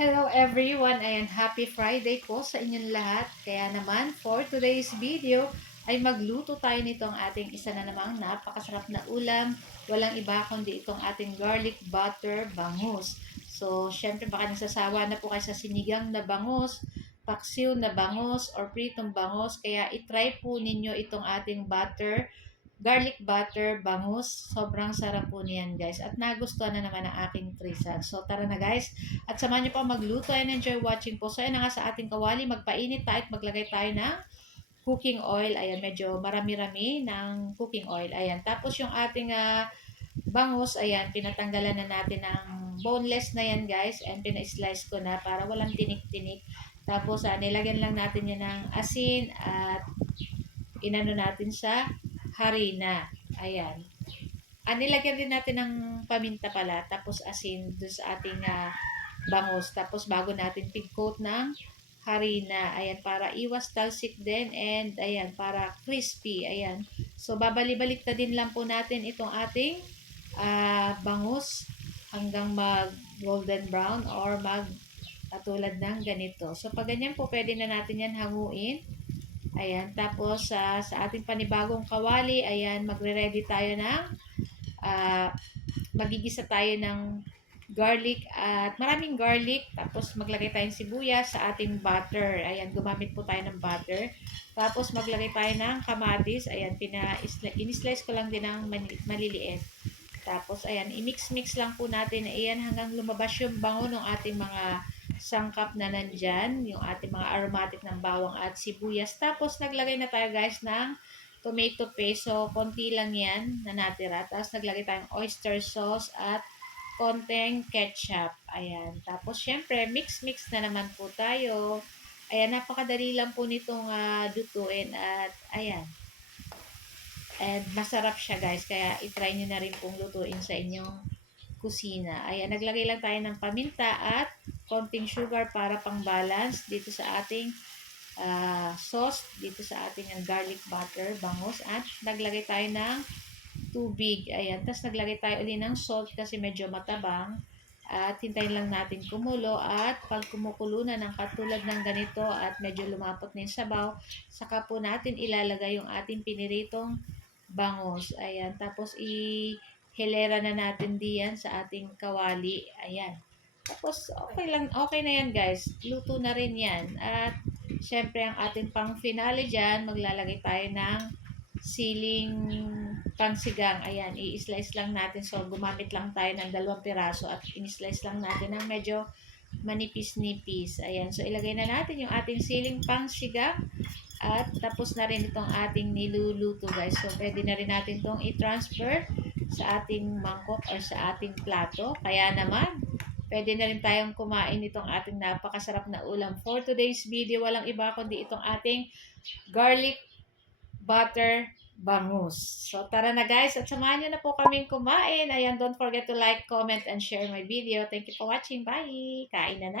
Hello everyone, ayan, happy Friday po sa inyong lahat. Kaya naman, for today's video, ay magluto tayo nitong ating isa na namang napakasarap na ulam. Walang iba kundi itong ating garlic butter bangus. So, syempre baka nasasawa na po kayo sa sinigang na bangus, paksiw na bangus, or pritong bangus. Kaya itry po ninyo itong ating garlic butter bangus. Sobrang sarap po niyan, guys. At nagustuhan na naman ang aking trisan. So tara na, guys. At samahan niyo pa magluto and enjoy watching po. So ayan na nga sa ating kawali, magpainit tayo at maglagay tayo ng cooking oil. Ayan, medyo marami-rami ng cooking oil. Ayan, tapos yung ating bangus, ayan, pinatanggalan na natin ng boneless na yan, guys. And pina-slice ko na para walang tinik-tinik. Tapos nilagyan lang natin yan ng asin at inano natin sa harina. Ayan. Nilagyan din natin ng paminta pala, tapos asin doon sa ating bangus. Tapos bago natin pig-coat ng harina. Ayan, para iwas talsik din and ayan, para crispy. Ayan. So, babalik-balik na din lang po natin itong ating bangus hanggang mag golden brown or mag katulad ng ganito. So, pag ganyan po, pwede na natin yan hanguin. Ayan, tapos sa ating panibagong kawali, ayan, magre-ready tayo ng magigisa tayo ng garlic at maraming garlic. Tapos maglagay tayo ng sibuyas sa ating butter. Ayan, gumamit po tayo ng butter. Tapos maglagay tayo ng kamatis. Ayan, in-slice ko lang din ng maliliit. Tapos ayan, i-mix-mix lang po natin. Ayan, hanggang lumabas yung bango ng ating mga sangkap na nandyan. Yung ating mga aromatic ng bawang at sibuyas. Tapos naglagay na tayo, guys, ng tomato paste. So, konti lang yan na natira. Tapos naglagay tayong oyster sauce at konting ketchup. Ayan. Tapos, syempre, mix-mix na naman po tayo. Ayan, napakadali lang po nitong lutuin. At, ayan. And masarap siya, guys. Kaya, itry nyo na rin pong lutuin sa inyong kusina. Ayan, naglagay lang tayo ng paminta at konting sugar para pang balance dito sa ating sauce, dito sa ating garlic butter, bangus. At naglagay tayo ng tubig. Ayan, tapos naglagay tayo ulit ng salt kasi medyo matabang. At hintayin lang natin kumulo at pag kumukulo na ng katulad ng ganito at medyo lumapot na yung sabaw, saka po natin ilalagay yung ating piniritong bangus. Ayan, tapos hilera na natin diyan sa ating kawali. Ayan. Tapos okay lang, okay na yan, guys. Luto na rin yan. At syempre ang ating pang finale diyan, maglalagay tayo ng siling pangsigang. Ayan, i-slice lang natin. So, gumamit lang tayo ng 2 piraso at in-slice lang natin ng medyo manipis-nipis. Ayan, so ilagay na natin yung ating siling pangsigang at tapos na rin itong ating niluluto, guys. So, pwede na rin natin itong i-transfer sa ating mangkok or sa ating plato. Kaya naman, pwede na rin tayong kumain itong ating napakasarap na ulam. For today's video, walang iba kundi itong ating garlic butter bangus. So, tara na, guys, at samahan nyo na po kaming kumain. Ayan, don't forget to like, comment, and share my video. Thank you for watching. Bye! Kain na na.